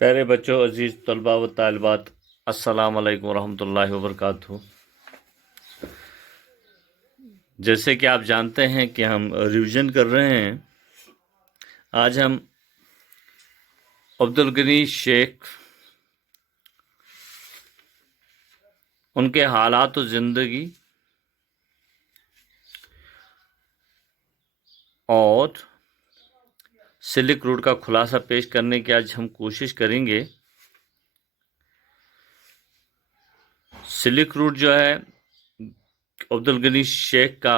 پیارے بچوں، عزیز طلباء و طالبات، السلام علیکم ورحمۃ اللہ وبرکاتہ۔ جیسے کہ آپ جانتے ہیں کہ ہم ریویژن کر رہے ہیں۔ آج ہم عبدالغنی شیخ، ان کے حالات و زندگی اور سلک روٹ کا خلاصہ پیش کرنے کی آج ہم کوشش کریں گے۔ سلک روٹ جو ہے عبدالغنی شیخ کا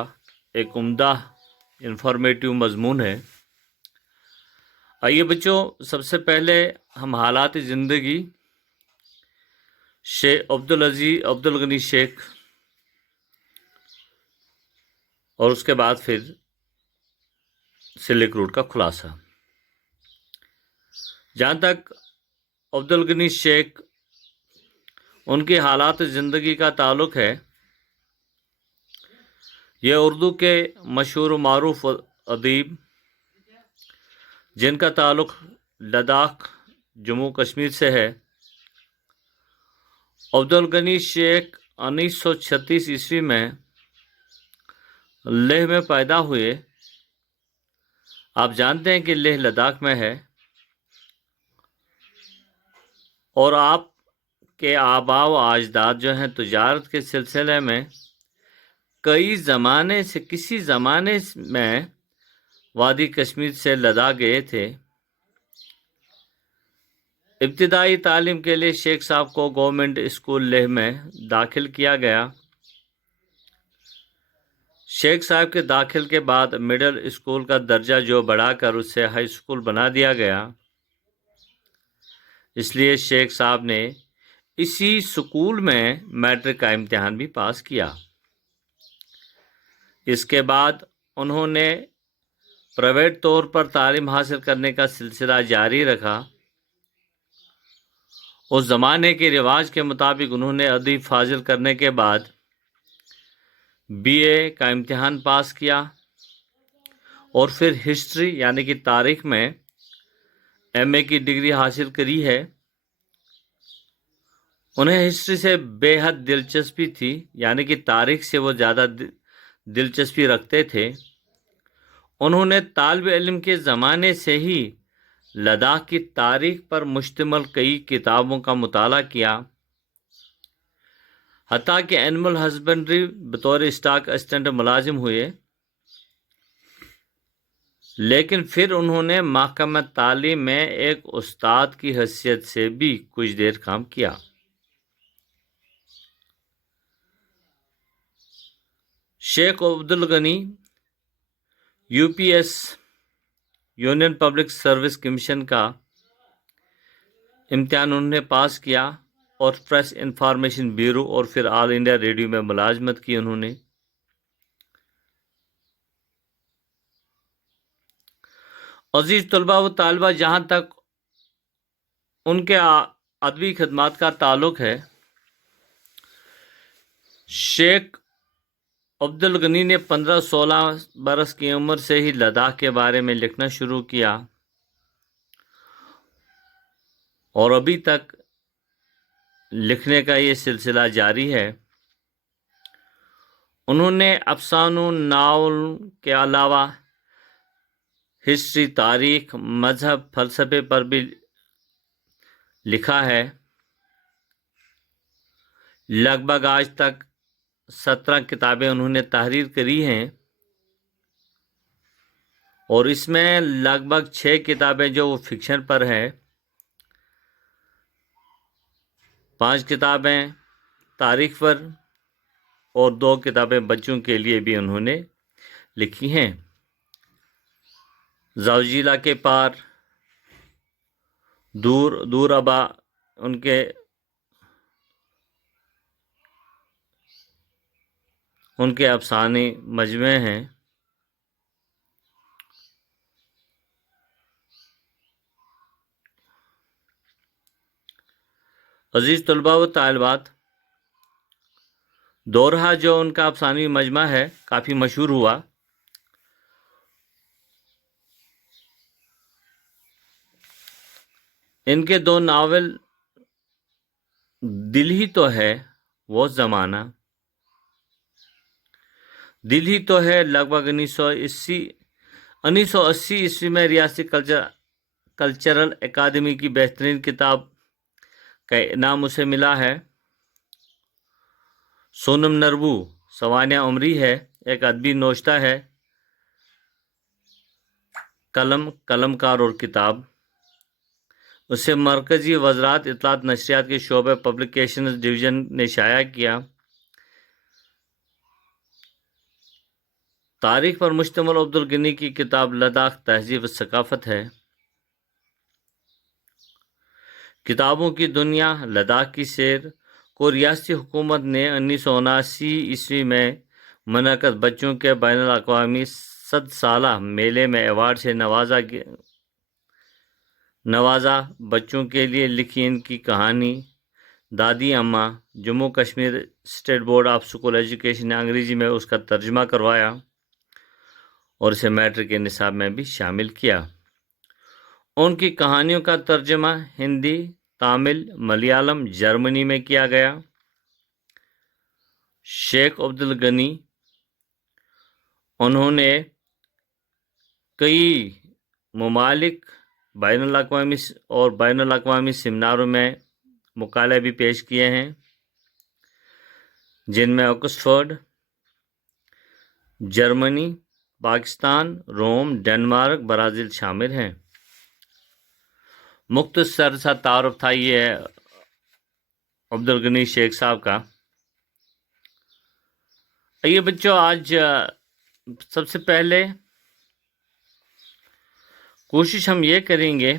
ایک عمدہ انفارمیٹیو مضمون ہے۔ آئیے بچوں، سب سے پہلے ہم حالات زندگی شیخ عبدالغنی شیخ اور اس کے بعد پھر سلک روٹ کا خلاصہ۔ جہاں تک عبدالغنی شیخ ان کی حالات زندگی کا تعلق ہے، یہ اردو کے مشہور و معروف ادیب جن کا تعلق لداخ جموں کشمیر سے ہے، عبدالغنی شیخ 1936 عیسوی میں لیہ میں پیدا ہوئے۔ آپ جانتے ہیں کہ لیہ لداخ میں ہے، اور آپ کے آباء و اجداد جو ہیں تجارت کے سلسلے میں کسی زمانے میں وادی کشمیر سے لداخ گئے تھے۔ ابتدائی تعلیم کے لیے شیخ صاحب کو گورنمنٹ اسکول لیہ میں داخل کیا گیا۔ شیخ صاحب کے داخل کے بعد مڈل اسکول کا درجہ جو بڑھا کر اسے ہائی اسکول بنا دیا گیا، اس لیے شیخ صاحب نے اسی اسکول میں میٹرک کا امتحان بھی پاس کیا۔ اس کے بعد انہوں نے پرائیویٹ طور پر تعلیم حاصل کرنے کا سلسلہ جاری رکھا۔ اس زمانے کے رواج کے مطابق انہوں نے ادب فاضل کرنے کے بعد بی اے کا امتحان پاس کیا اور پھر ہسٹری یعنی کہ تاریخ میں ایم اے کی ڈگری حاصل کری ہے۔ انہیں ہسٹری سے بے حد دلچسپی تھی، یعنی کہ تاریخ سے وہ زیادہ دلچسپی رکھتے تھے۔ انہوں نے طالب علم کے زمانے سے ہی لداخ کی تاریخ پر مشتمل کئی کتابوں کا مطالعہ کیا، حتیٰ کہ اینیمل ہسبنڈری بطور اسٹاک اسسٹنٹ ملازم ہوئے۔ لیکن پھر انہوں نے محکمہ تعلیم میں ایک استاد کی حیثیت سے بھی کچھ دیر کام کیا۔ شیخ Abdul Ghani U P S union public service commission کا امتحان انہوں نے پاس کیا اور پریس انفارمیشن بیورو اور پھر آل انڈیا ریڈیو میں ملازمت کی انہوں نے۔ عزیز طلباء و طالبہ، جہاں تک ان کے ادبی خدمات کا تعلق ہے، شیخ عبدالغنی نے 15-16 برس کی عمر سے ہی لداخ کے بارے میں لکھنا شروع کیا اور ابھی تک لکھنے کا یہ سلسلہ جاری ہے۔ انہوں نے افسانوں، ناول کے علاوہ ہسٹری، تاریخ، مذہب، فلسفے پر بھی لکھا ہے۔ لگ بھگ آج تک 17 کتابیں انہوں نے تحریر کری ہیں، اور اس میں لگ بھگ 6 کتابیں جو وہ فکشن پر ہیں، 5 کتابیں تاریخ پر اور 2 کتابیں بچوں کے لیے بھی انہوں نے لکھی ہیں۔ زوجیلا کے پار، دور دور ابا ان کے افسانے مجموعے ہیں۔ عزیز طلباء و طالبات، دورہا جو ان کا افسانوی مجموعہ ہے کافی مشہور ہوا۔ ان کے 2 ناول دل ہی تو ہے وہ زمانہ، دل ہی تو ہے لگ بھگ 1980 عیسوی میں ریاستی کلچرل اکیڈمی کی بہترین کتاب کا انعام اسے ملا ہے۔ سونم نربو سوانح عمری ہے، ایک ادبی نوشتہ ہے، قلم کار اور کتاب۔ اسے مرکزی وزارت اطلاعات نشریات کے شعبہ پبلیکیشنز ڈویژن نے شائع کیا۔ تاریخ پر مشتمل عبدالغنی کی کتاب لداخ تہذیب و ثقافت ہے۔ کتابوں کی دنیا لداخ کی سیر کو ریاستی حکومت نے 1979 عیسوی میں منعقد بچوں کے بین الاقوامی 100 سالہ میلے میں ایوارڈ سے نوازا۔ بچوں کے لیے لکھی ان کی کہانی دادی اماں، Jammu Kashmir state board of school education نے انگریزی میں اس کا ترجمہ کروایا اور اسے میٹرک کے نصاب میں بھی شامل کیا۔ ان کی کہانیوں کا ترجمہ ہندی، تامل، ملیالم، جرمنی میں کیا گیا۔ شیخ عبدالغنی انہوں نے کئی ممالک بین الاقوامی سیمیناروں میں مقالے بھی پیش کیے ہیں، جن میں آکسفورڈ، جرمنی، پاکستان، روم، ڈنمارک، برازیل شامل ہیں۔ مختصر سا تعارف تھا یہ عبدالغنی شیخ صاحب کا۔ یہ بچوں، آج سب سے پہلے کوشش ہم یہ کریں گے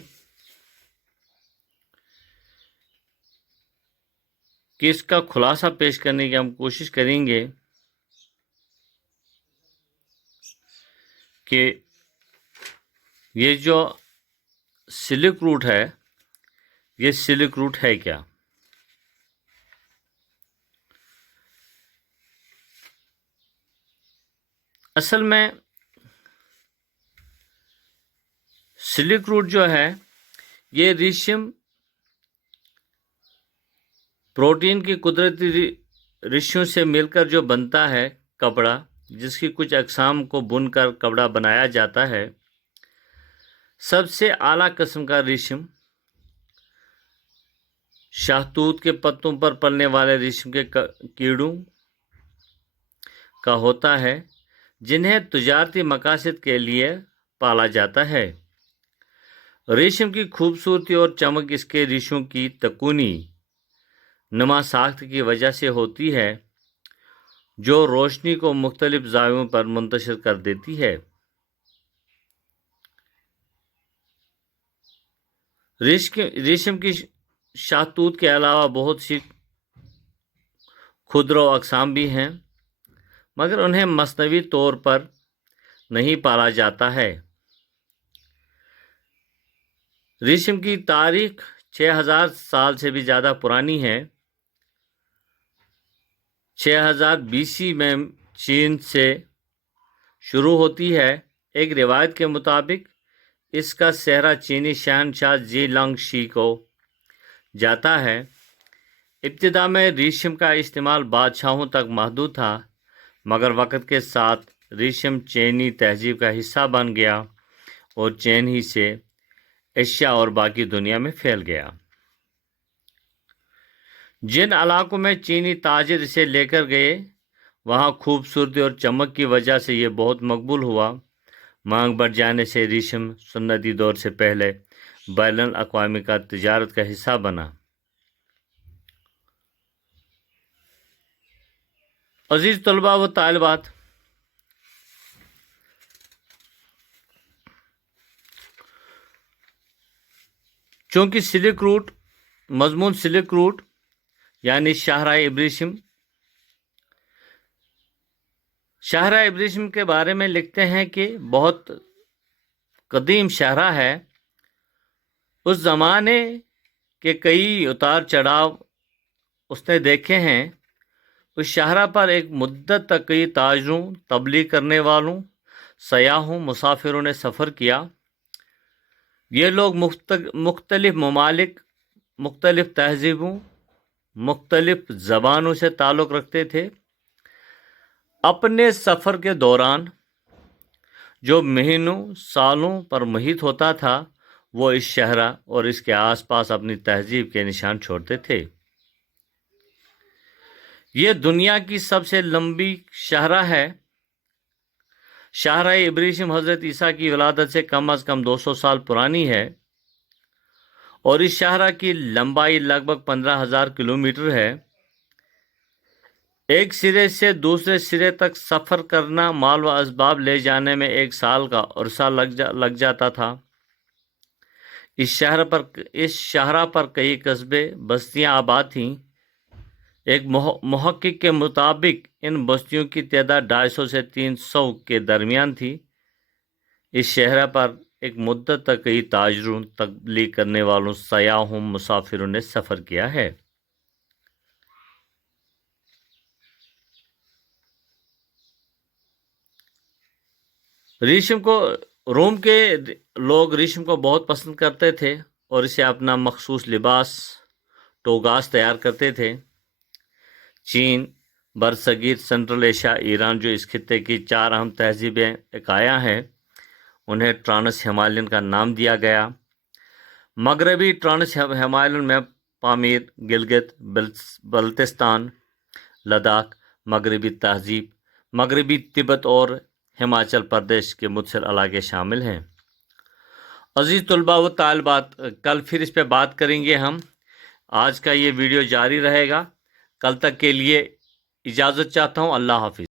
کہ اس کا خلاصہ پیش کرنے کی ہم کوشش کریں گے کہ یہ جو سلک روٹ ہے، یہ سلک روٹ ہے کیا؟ اصل میں سلک روٹ جو ہے یہ ریشم پروٹین کی قدرتی ریشوں سے مل کر جو بنتا ہے کپڑا، جس کی کچھ اقسام کو بن کر کپڑا بنایا جاتا ہے۔ سب سے اعلیٰ قسم کا ریشم شاہتوت کے پتوں پر پلنے والے ریشم کے کیڑوں کا ہوتا ہے، جنہیں تجارتی مقاصد کے لیے پالا جاتا ہے۔ ریشم کی خوبصورتی اور چمک اس کے ریشوں کی تکونی نما ساخت کی وجہ سے ہوتی ہے، جو روشنی کو مختلف زاویوں پر منتشر کر دیتی ہے۔ ریشم کی شاہتوت کے علاوہ بہت سی خودرو اقسام بھی ہیں، مگر انہیں مصنوعی طور پر نہیں پالا جاتا ہے۔ ریشم کی تاریخ 6000 سال سے بھی زیادہ پرانی ہے۔ 6000 BC میں چین سے شروع ہوتی ہے۔ ایک روایت کے مطابق اس کا سہرا چینی شہنشاہ زی لانگ شی کو جاتا ہے۔ ابتدا میں ریشم کا استعمال بادشاہوں تک محدود تھا، مگر وقت کے ساتھ ریشم چینی تہذیب کا حصہ بن گیا اور چین ہی سے ایشیا اور باقی دنیا میں پھیل گیا۔ جن علاقوں میں چینی تاجر اسے لے کر گئے، وہاں خوبصورتی اور چمک کی وجہ سے یہ بہت مقبول ہوا۔ مانگ بڑھ جانے سے ریشم سنتی دور سے پہلے بین الاقوامی کا تجارت کا حصہ بنا۔ عزیز طلباء و طالبات، چونکہ سلک روٹ مضمون سلک روٹ یعنی شاہراہ ابریشم کے بارے میں لکھتے ہیں کہ بہت قدیم شاہراہ ہے۔ اس زمانے کے کئی اتار چڑھاؤ اس نے دیکھے ہیں۔ اس شاہراہ پر ایک مدت تک کئی تاجروں، تبلیغ کرنے والوں، سیاحوں، مسافروں نے سفر کیا۔ یہ لوگ مختلف ممالک، مختلف تہذیبوں، مختلف زبانوں سے تعلق رکھتے تھے۔ اپنے سفر کے دوران جو مہینوں سالوں پر محیط ہوتا تھا، وہ اس شہرہ اور اس کے آس پاس اپنی تہذیب کے نشان چھوڑتے تھے۔ یہ دنیا کی سب سے لمبی شاہراہ ہے۔ شاہراہ ابریشم حضرت عیسیٰ کی ولادت سے کم از کم 200 سال پرانی ہے، اور اس شاہراہ کی لمبائی لگ بھگ 15,000 کلومیٹر ہے۔ ایک سرے سے دوسرے سرے تک سفر کرنا مال و اسباب لے جانے میں 1 سال کا عرصہ لگ جاتا تھا۔ اس شاہراہ پر کئی قصبے، بستیاں آباد تھیں۔ ایک محقق کے مطابق ان بستیوں کی تعداد 250 سے 300 کے درمیان تھی۔ اس شاہراہ پر ایک مدت تک کئی تاجروں، تبلیغ کرنے والوں، سیاحوں، مسافروں نے سفر کیا ہے۔ روم کے لوگ ریشم کو بہت پسند کرتے تھے اور اسے اپنا مخصوص لباس ٹوگاس تیار کرتے تھے۔ چین، برصغیر، سنٹرل ایشیا، ایران، جو اس خطے کی 4 اہم تہذیبیں اکایا ہیں، انہیں ٹرانس ہمالین کا نام دیا گیا۔ مغربی ٹرانس ہمالین میں پامیر، گلگت بلتستان، لداخ، مغربی تہذیب، مغربی تبت اور ہماچل پردیش کے متصل علاقے شامل ہیں۔ عزیز طلباء و طالبات، کل پھر اس پہ بات کریں گے ہم۔ آج کا یہ ویڈیو جاری رہے گا۔ کل تک کے لیے اجازت چاہتا ہوں۔ اللہ حافظ۔